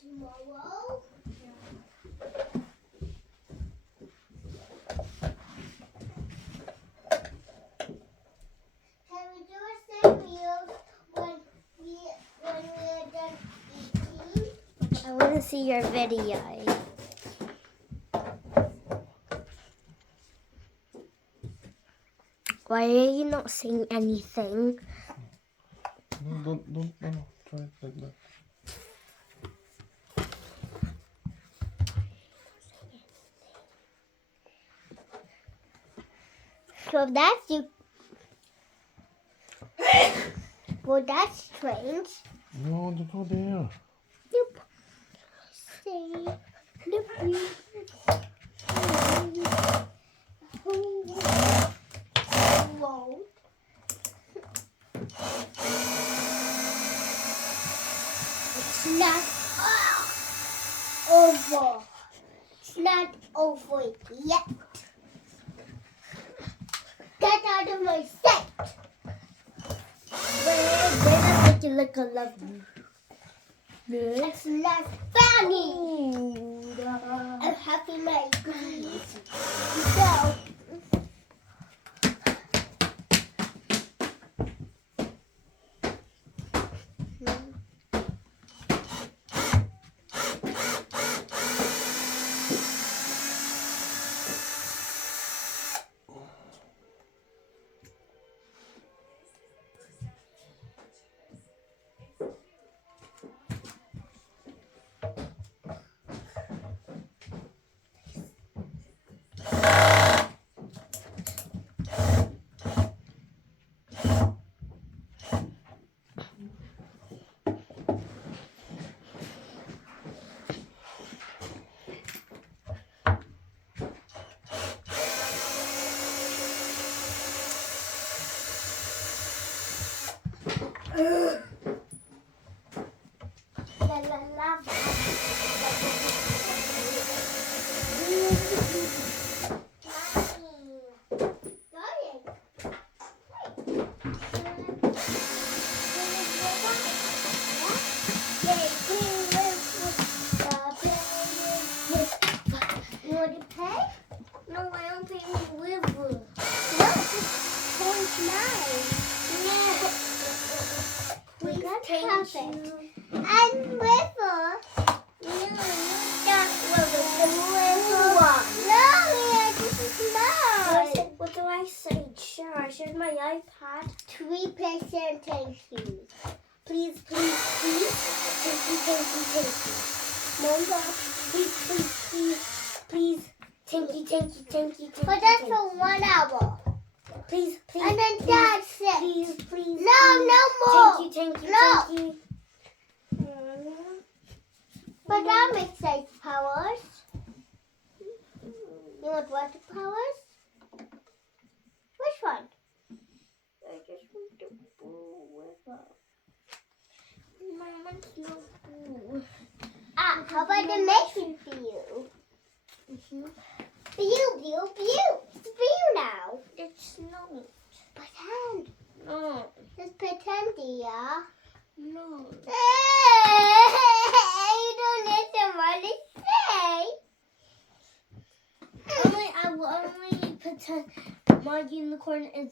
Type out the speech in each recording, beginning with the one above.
Tomorrow. Can we do a same meal when we're done eating? I want to see your video. Why are you not saying anything? No, don't try it like that. So that's you. Well, that's strange. No, don't go there. Nope. Say, nope. Whoa. It's not over. It's not over yet. Get out of my sight. Well, then I make you look a lovely. It's not funny. I'm happy my grease. So, la la la. You want to pay? No, I don't pay with liver. No, just point mine. Yeah. Please That's take perfect. it. And liver. No, not liver. No, this is mine. What do I say? Sure, I shared my iPad. 3% thank you. Please, please, please. Thank you. No, no. Please. Thank you. But that's for 1 hour. Please. And then that's it. Please. No more. Thank you. No. Thank you. But that makes sense, powers. You want water powers? Which one? I just want to blue with Mama's no blue. How about the making view? View. It's view now. It's not. Pretend. No. Just pretend, dear. No. You don't listen what I say. I will only pretend my unicorn is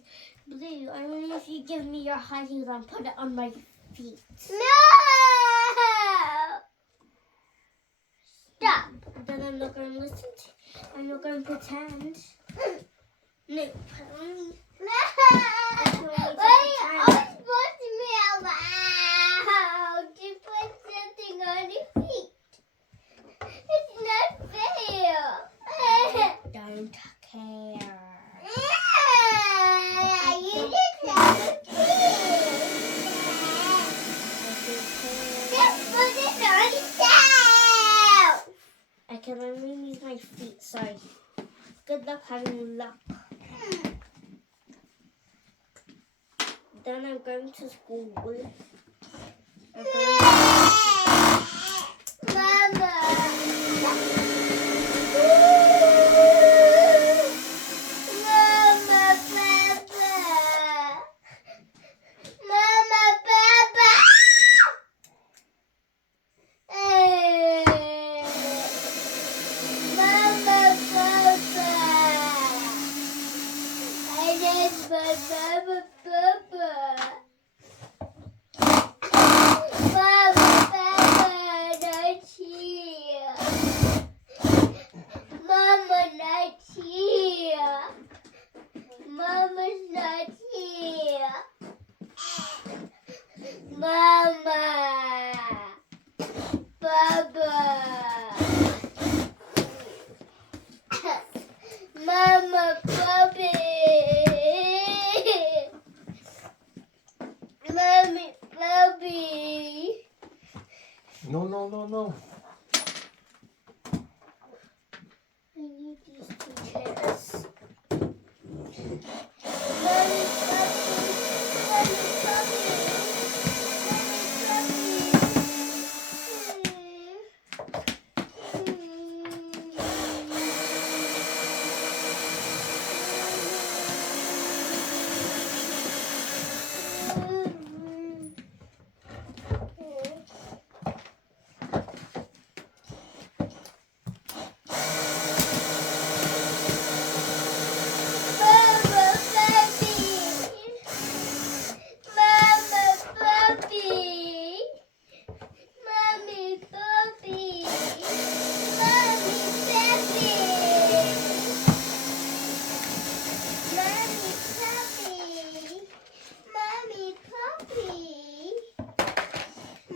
blue. Only if you give me your high heels and put it on my feet. No! Stop. Then I'm not going to listen to. I'm not going to pretend. No, only. I was supposed to be allowed to put something on your feet. It's not fair. Don't care. You didn't have to just put it on yourself. I can only use my feet, sorry. Good luck having luck. Then I'm going to school. I'm going Mama. Mama, Papa. Mama, Papa. Mama, Papa. I just want Mama, Papa. Mama, Papa, not here. Mama, not here. Mama's not here. Mama, Papa, Mama, Puppy, Mommy, Puppy. No, no, no, no. I need these 2 chairs. Mommy, Puppy, Mommy, Puppy,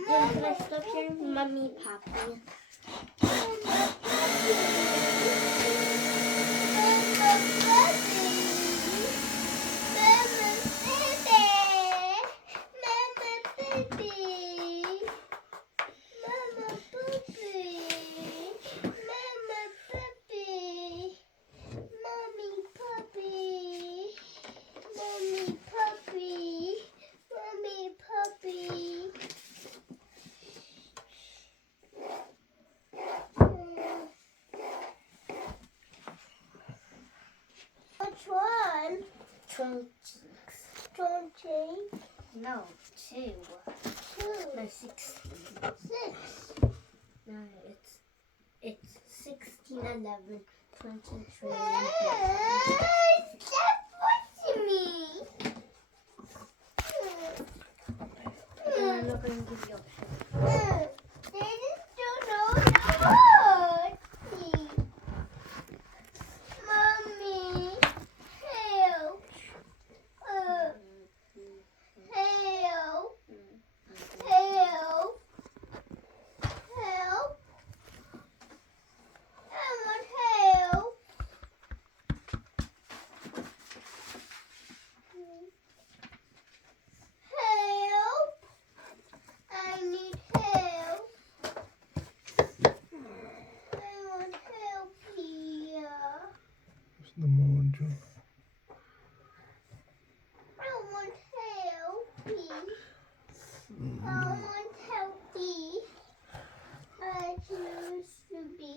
Then can I stop hearing Mummy, Papi? Which one? 26. 20. No, 2. 2. No, 16. 6. No, it's 16, 11, 23. Stop pushing me. And I'm not going to give you a They just don't know how. Mommy, help. Help. Help. Help. I want help. Help. I need help. I want help here. What's the mojo? I want healthy. I want healthy. I choose to be.